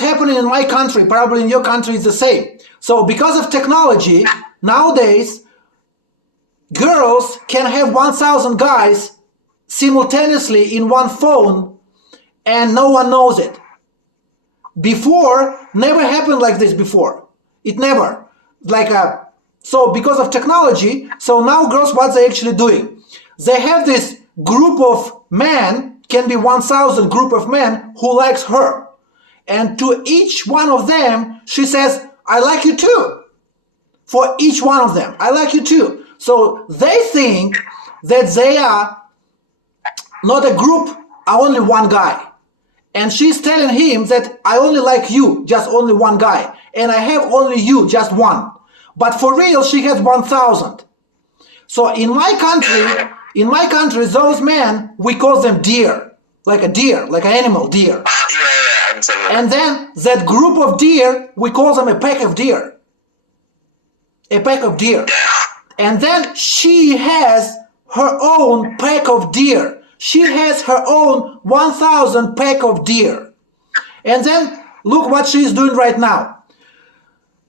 happening in my country, probably in your country it's the same. So because of technology, nowadays, girls can have 1,000 guys simultaneously in one phone and no one knows it. Before, never happened like this before. It never. So because of technology, so now girls, what they actually doing? They have this group of men, can be 1,000 group of men who likes her. And to each one of them, she says, I like you too. For each one of them, I like you too. So they think that they are not a group, only one guy. And she's telling him that I only like you, just only one guy. And I have only you, just one. But for real, she has 1,000. So in my country, those men, we call them deer, like an animal, deer. And then that group of deer, we call them a pack of deer. A pack of deer. And then she has her own pack of deer. She has her own 1,000 pack of deer. And then look what she's doing right now.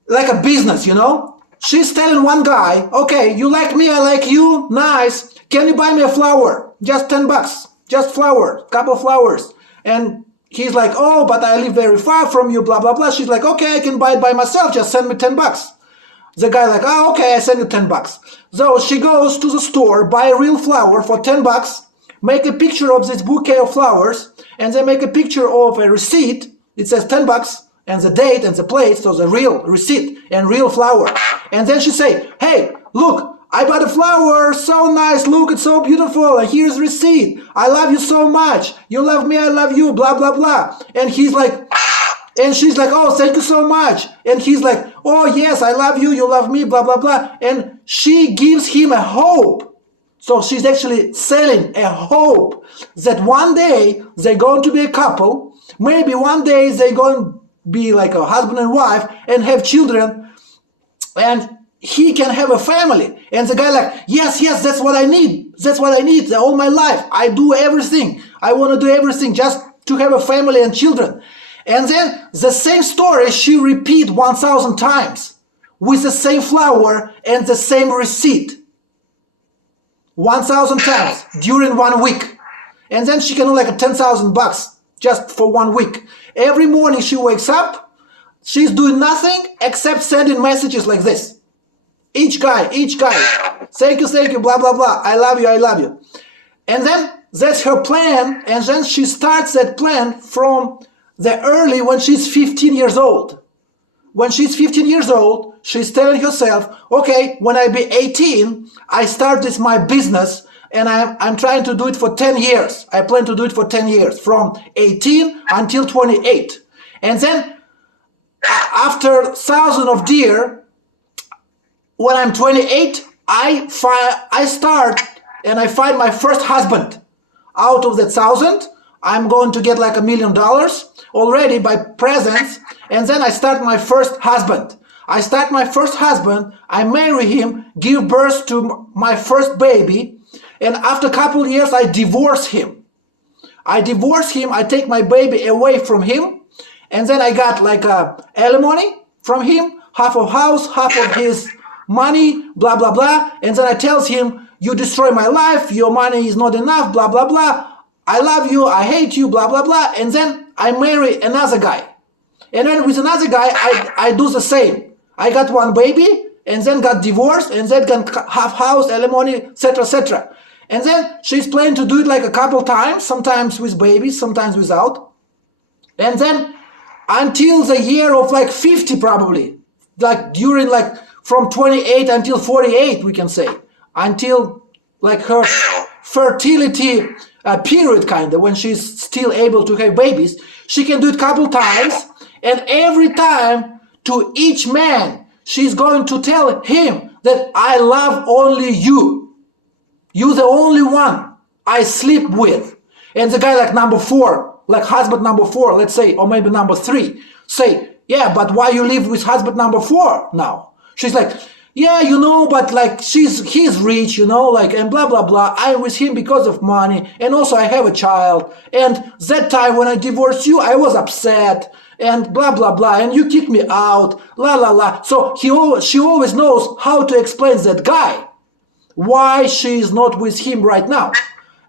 Like a business, you know. She's telling one guy, okay, you like me, I like you, nice. Can you buy me a flower? Just $10. Just flower, couple flowers. And he's like, oh, but I live very far from you, blah, blah, blah. She's like, okay, I can buy it by myself. Just send me $10. The guy like, oh, okay, I send you $10. So she goes to the store, buy a real flower for $10, make a picture of this bouquet of flowers, and then make a picture of a receipt. It says $10 and the date and the place, so the real receipt and real flower. And then she say, hey, look, I bought a flower, so nice, look, it's so beautiful, and here's receipt. I love you so much. You love me, I love you, blah, blah, blah. And he's like, and she's like, oh, thank you so much. And he's like, oh, yes, I love you, you love me, blah, blah, blah. And she gives him a hope. So she's actually selling a hope that one day they're going to be a couple. Maybe one day they're going to be like a husband and wife and have children. And he can have a family. And the guy like, yes, yes, that's what I need. That's what I need all my life. I do everything. I want to do everything just to have a family and children. And then the same story she repeat 1,000 times with the same flower and the same receipt. 1,000 times during 1 week. And then she can do like $10,000 just for 1 week. Every morning she wakes up, she's doing nothing except sending messages like this. Each guy, thank you, blah, blah, blah. I love you, I love you. And then that's her plan. And then she starts that plan from the early when she's 15 years old. When she's 15 years old, she's telling herself, okay, when I be 18, I start this my business and I'm trying to do it for 10 years. I plan to do it for 10 years, from 18 until 28. And then after 1,000 of deer, when I'm 28, I start and I find my first husband. Out of that 1,000, I'm going to get like $1 million already by presents. And then I start my first husband. I start my first husband, I marry him, give birth to my first baby, and after a couple of years I divorce him. I take my baby away from him, and then I got like a alimony from him, half of house, half of his money, blah, blah, blah. And then I tells him, you destroy my life, your money is not enough, blah, blah, blah. I love you, I hate you, blah, blah, blah. And then I marry another guy. And then with another guy, I do the same. I got one baby, and then got divorced, and then got half house, alimony, etc., etc. And then she's planning to do it like a couple times, sometimes with babies, sometimes without. And then until the year of like 50 probably, like during like from 28 until 48, we can say, until like her fertility period kind of, when she's still able to have babies, she can do it a couple times, and every time to each man, she's going to tell him that I love only you. You're the only one I sleep with. And the guy like number 4, like husband number 4, let's say, or maybe number 3, say, yeah, but why you live with husband number 4 now? She's like, yeah, you know, but like he's rich, you know, like, and blah, blah, blah. I'm with him because of money. And also I have a child. And that time when I divorced you, I was upset. and blah blah blah, and you kick me out, la la la. So she always knows how to explain that guy why she is not with him right now.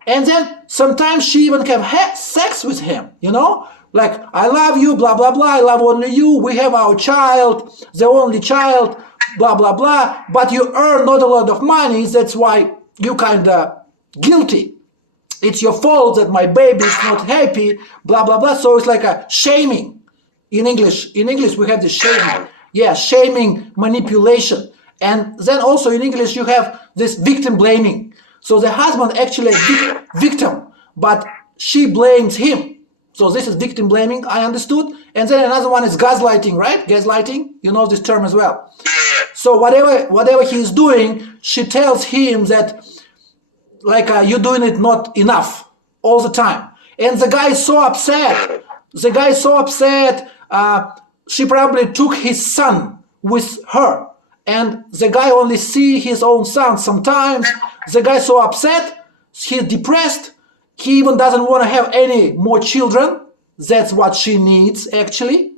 And then sometimes she even can have sex with him, you know? Like, I love you, blah, blah, blah, I love only you, we have our child, the only child, blah, blah, blah, but you earn not a lot of money, that's why you kind of guilty. It's your fault that my baby is not happy, blah, blah, blah. So it's like a shaming. In English we have the shaming. Yeah, shaming, manipulation. And then also in English you have this victim blaming. So the husband actually is victim, but she blames him. So this is victim blaming, I understood. And then another one is gaslighting, right? Gaslighting, you know this term as well. So whatever he is doing, she tells him that like you're doing it not enough all the time. And the guy is so upset. The guy is so upset. She probably took his son with her. And the guy only see his own son sometimes. The guy so upset, he's depressed. He even doesn't want to have any more children. That's what she needs actually.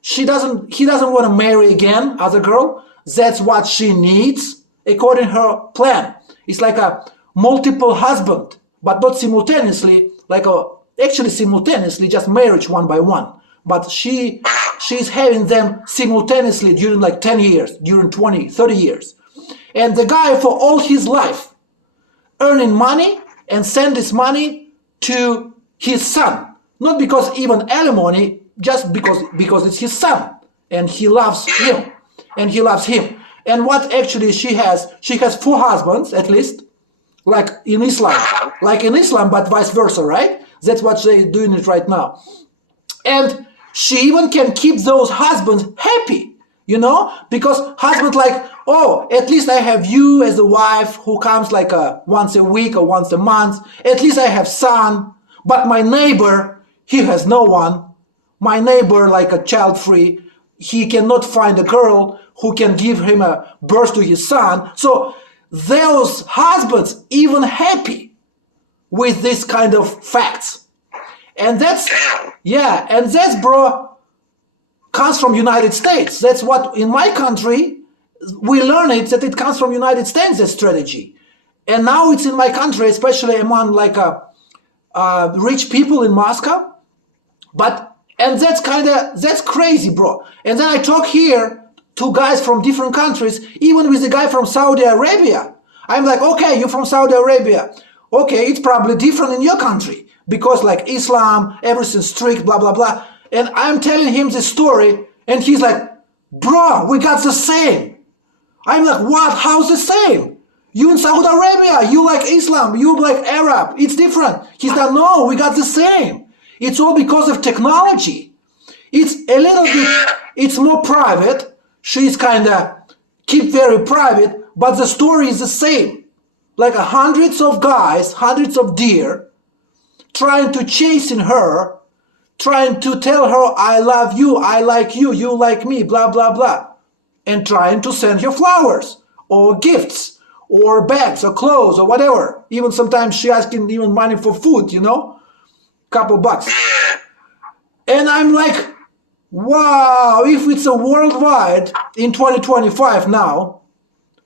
He doesn't want to marry again, other girl. That's what she needs according to her plan. It's like a multiple husband, but not simultaneously, actually simultaneously, just marriage one by one. But she's having them simultaneously during like 10 years, during 20, 30 years. And the guy for all his life earning money and send this money to his son. Not because even alimony, just because it's his son. And he loves him. And he loves him. And what actually she has 4 husbands at least. Like in Islam, but vice versa, right? That's what they're doing it right now. And she even can keep those husbands happy, you know, because husband like, oh, at least I have you as a wife who comes like once a week or once a month. At least I have son, but my neighbor, he has no one. My neighbor, like a child free, he cannot find a girl who can give him a birth to his son. So those husbands even happy with this kind of facts. And that's, yeah, and that's, bro, comes from United States. That's what, in my country, we learn it, that it comes from United States, that strategy. And now it's in my country, especially among like rich people in Moscow. And that's crazy, bro. And then I talk here to guys from different countries, even with the guy from Saudi Arabia. I'm like, okay, you're from Saudi Arabia. Okay, it's probably different in your country. Because like Islam, everything's strict, blah, blah, blah. And I'm telling him this story, and he's like, bro, we got the same. I'm like, what? How's the same? You in Saudi Arabia, you like Islam, you like Arab, it's different. He's like, no, we got the same. It's all because of technology. It's a little bit, it's more private. She's kind of keep very private, but the story is the same. Like hundreds of guys, hundreds of deer, trying to chasing her, trying to tell her, I love you, I like you, you like me, blah, blah, blah. And trying to send her flowers or gifts or bags or clothes or whatever. Even sometimes she asking even money for food, you know, couple bucks. And I'm like, wow, if it's a worldwide in 2025 now,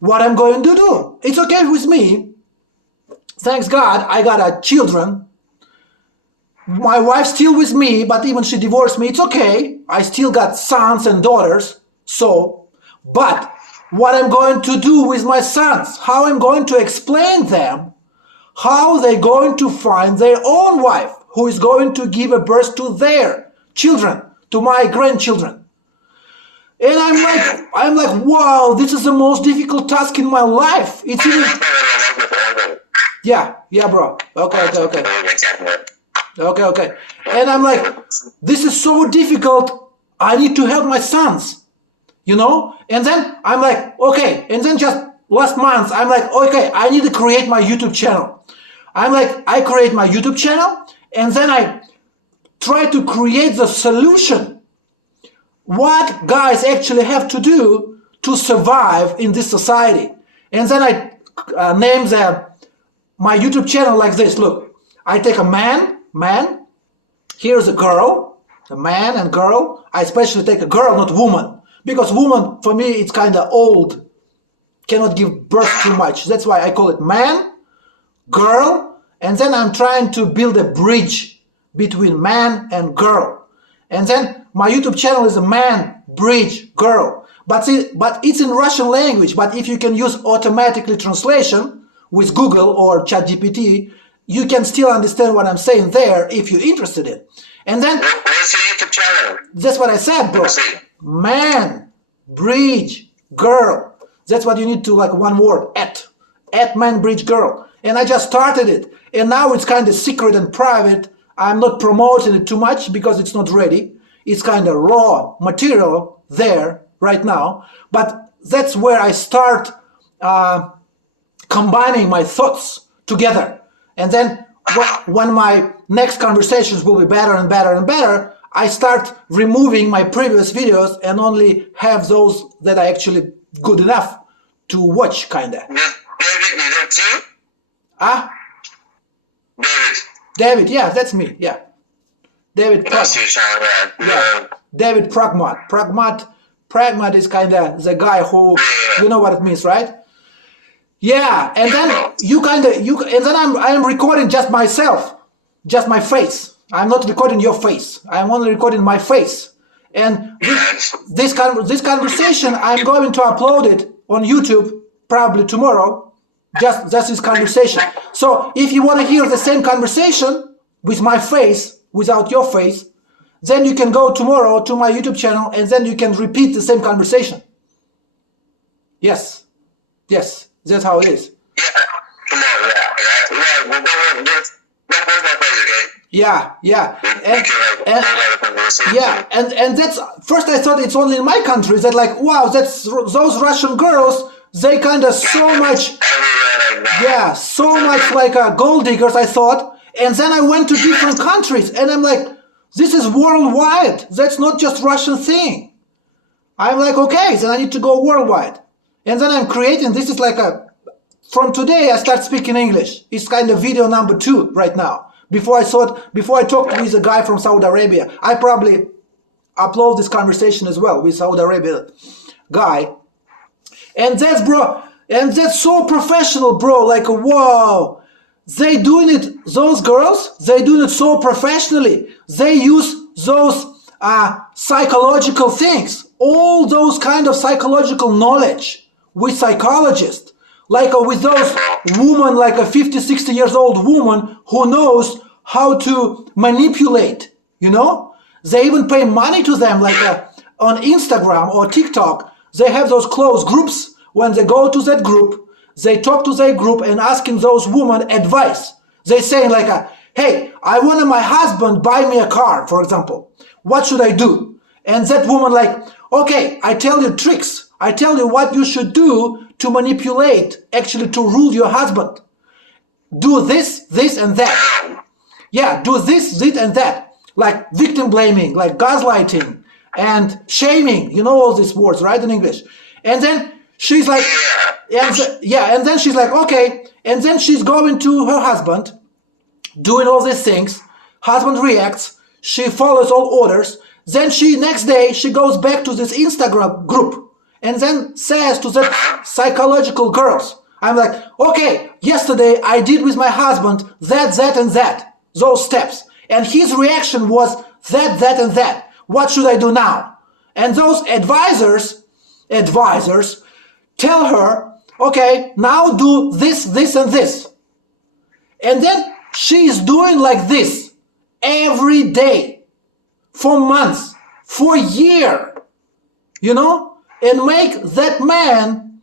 what I'm going to do? It's okay with me. Thanks God, I got children. My wife's still with me, but even she divorced me, it's okay. I still got sons and daughters. So, but what I'm going to do with my sons, how I'm going to explain them, how they're going to find their own wife who is going to give a birth to their children, to my grandchildren. And I'm like, wow, this is the most difficult task in my life. It's even, yeah, bro. Okay. And I'm like, this is so difficult. I need to help my sons, you know? And then I'm like, okay. And then just last month, I'm like, okay, I need to create my YouTube channel. I'm like, I create my YouTube channel, and then I try to create the solution. What guys actually have to do to survive in this society. And then I name my YouTube channel like this. Look, I take a man, here's a girl, a man and girl. I especially take a girl, not woman, because woman for me it's kind of old, cannot give birth too much. That's why I call it man, girl, and then I'm trying to build a bridge between man and girl. And then my YouTube channel is a man, bridge, girl. But it's in Russian language. But if you can use automatically translation with Google or ChatGPT, you can still understand what I'm saying there if you're interested in. And then what's your YouTube channel? that's what I said, bro. Man, bridge, girl. That's what you need to, like, one word, at man, bridge, girl. And I just started it. And now it's kind of secret and private. I'm not promoting it too much because it's not ready. It's kind of raw material there right now. But that's where I start combining my thoughts together. And then when my next conversations will be better and better and better, I start removing my previous videos and only have those that are actually good enough to watch, kind of. David, is that you? Ah? David. David, yeah, that's me, yeah. David That's your channel, yeah. David Pragmat. Pragmat is kind of the guy who, you know what it means, right? Yeah, and then and then I'm recording just myself, just my face. I'm not recording your face. I'm only recording my face. And this conversation, I'm going to upload it on YouTube probably tomorrow. Just this conversation. So if you want to hear the same conversation with my face, without your face, then you can go tomorrow to my YouTube channel and then you can repeat the same conversation. Yes. Yes. That's how it is. Yeah. Tomorrow, yeah. Yeah. And that's, first I thought it's only in my country. That like, wow, that's those Russian girls, they kind of so much, yeah, so much like gold diggers, I thought. And then I went to different countries and I'm like, this is worldwide. That's not just Russian thing. I'm like, okay, then I need to go worldwide. And then I'm creating, this is like from today I start speaking English. It's kind of video number 2 right now. Before I talked with a guy from Saudi Arabia, I probably upload this conversation as well with Saudi Arabia guy. And that's, bro, and that's so professional, bro. Like, wow, they doing it, those girls, they doing it so professionally. They use those psychological things, all those kind of psychological knowledge with psychologists. Like with those women, like a 50, 60 years old woman who knows how to manipulate, you know? They even pay money to them, like on Instagram or TikTok. They have those closed groups. When they go to that group, they talk to their group and asking those women advice. They saying like, hey, I want my husband buy me a car, for example. What should I do? And that woman like, okay, I tell you tricks. I tell you what you should do to manipulate, actually to rule your husband. Do this, this, and that. Yeah, do this, and that. Like victim blaming, like gaslighting, and shaming. You know all these words, right, in English. And then she's like, and then she's like, okay. And then she's going to her husband, doing all these things. Husband reacts. She follows all orders. Then next day, she goes back to this Instagram group and then says to that psychological girls, I'm like, okay, yesterday I did with my husband that, and that, those steps. And his reaction was that, and that. What should I do now? And those advisors tell her, okay, now do this, and this. And then she's doing like this every day for months, for a year, you know, and make that man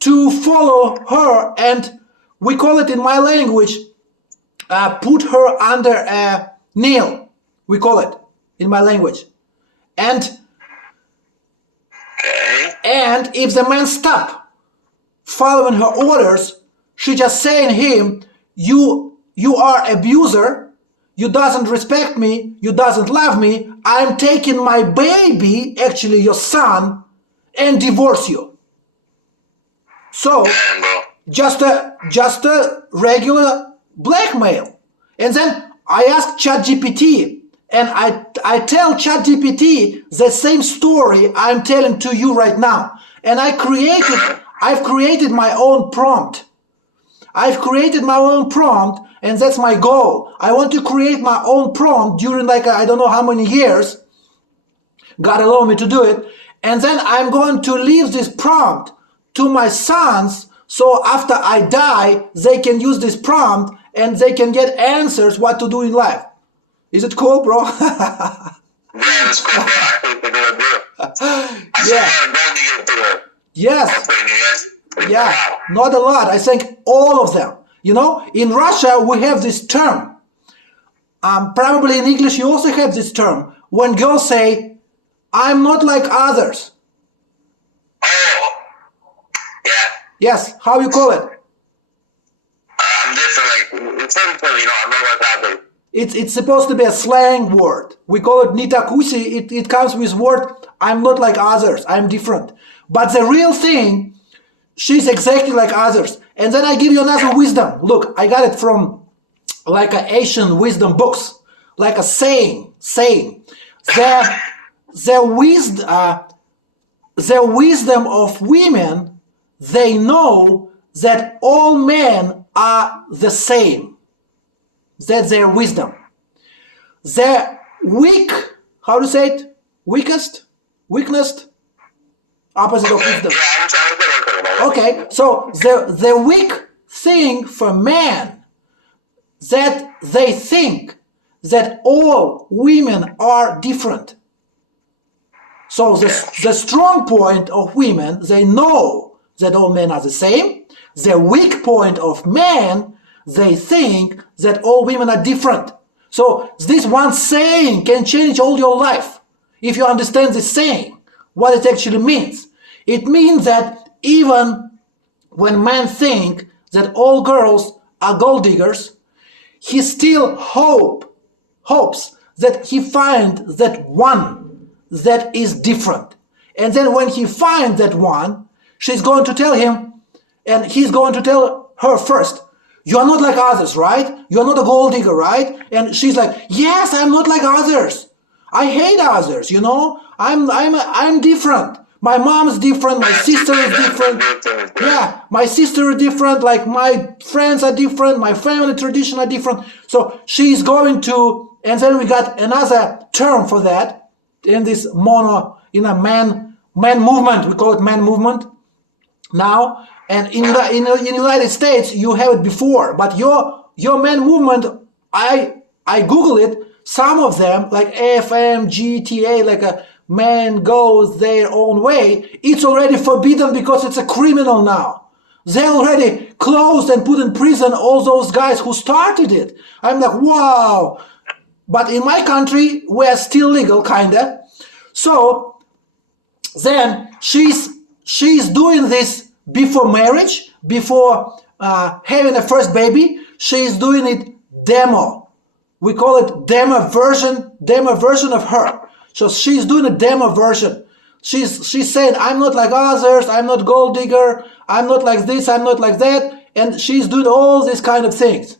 to follow her. And we call it in my language, put her under a nail. We call it in my language. And if the man stop following her orders, she just saying him, you are abuser, you doesn't respect me, you doesn't love me, I'm taking my baby, actually your son, and divorce you. So just a regular blackmail. And then I asked ChatGPT And I tell ChatGPT the same story I'm telling to you right now. And I've created my own prompt. I've created my own prompt, and that's my goal. I want to create my own prompt during like, I don't know how many years. God allow me to do it. And then I'm going to leave this prompt to my sons, so after I die, they can use this prompt and they can get answers what to do in life. Is it cool, bro? Yeah, it's cool, bro. I think they're gonna do it. Yeah. Yes. Yeah, not a lot. I think all of them. You know, in Russia, we have this term. Probably in English, you also have this term. When girls say, I'm not like others. Oh, yeah. Yes, how you call it? I'm different, like, it's something, you know, I'm not like others. It's supposed to be a slang word. We call it nitakusi. It comes with word, I'm not like others. I'm different. But the real thing, she's exactly like others. And then I give you another wisdom. Look, I got it from like a Asian wisdom books, like a saying. The wisdom of women, they know that all men are the same. That's their wisdom. The weak, how to say it? Weakness, opposite of wisdom. Okay, so the weak thing for man, that they think that all women are different. So the strong point of women, they know that all men are the same. The weak point of men, they think that all women are different. So this one saying can change all your life. If you understand this saying, what it actually means. It means that even when men think that all girls are gold diggers, he still hopes that he finds that one that is different. And then when he finds that one, she's going to tell him, and he's going to tell her first, you are not like others, right? You are not a gold digger, right? And she's like, yes, I'm not like others. I hate others, you know? I'm different. My mom's different, my sister is different. Yeah, my sister is different, like my friends are different, my family tradition are different. So she's going to, and then we got another term for that in this man movement. We call it man movement now. And in the United States, you have it before, but your man movement, I Google it, some of them, like FMGTA, like a man goes their own way, it's already forbidden because it's a criminal now. They already closed and put in prison all those guys who started it. I'm like, wow. But in my country, we're still legal, kinda. So then she's doing this before marriage, before having a first baby. She's doing it demo. We call it demo version of her. So she's doing a demo version. She's saying, I'm not like others, I'm not gold digger, I'm not like this, I'm not like that, and she's doing all these kind of things.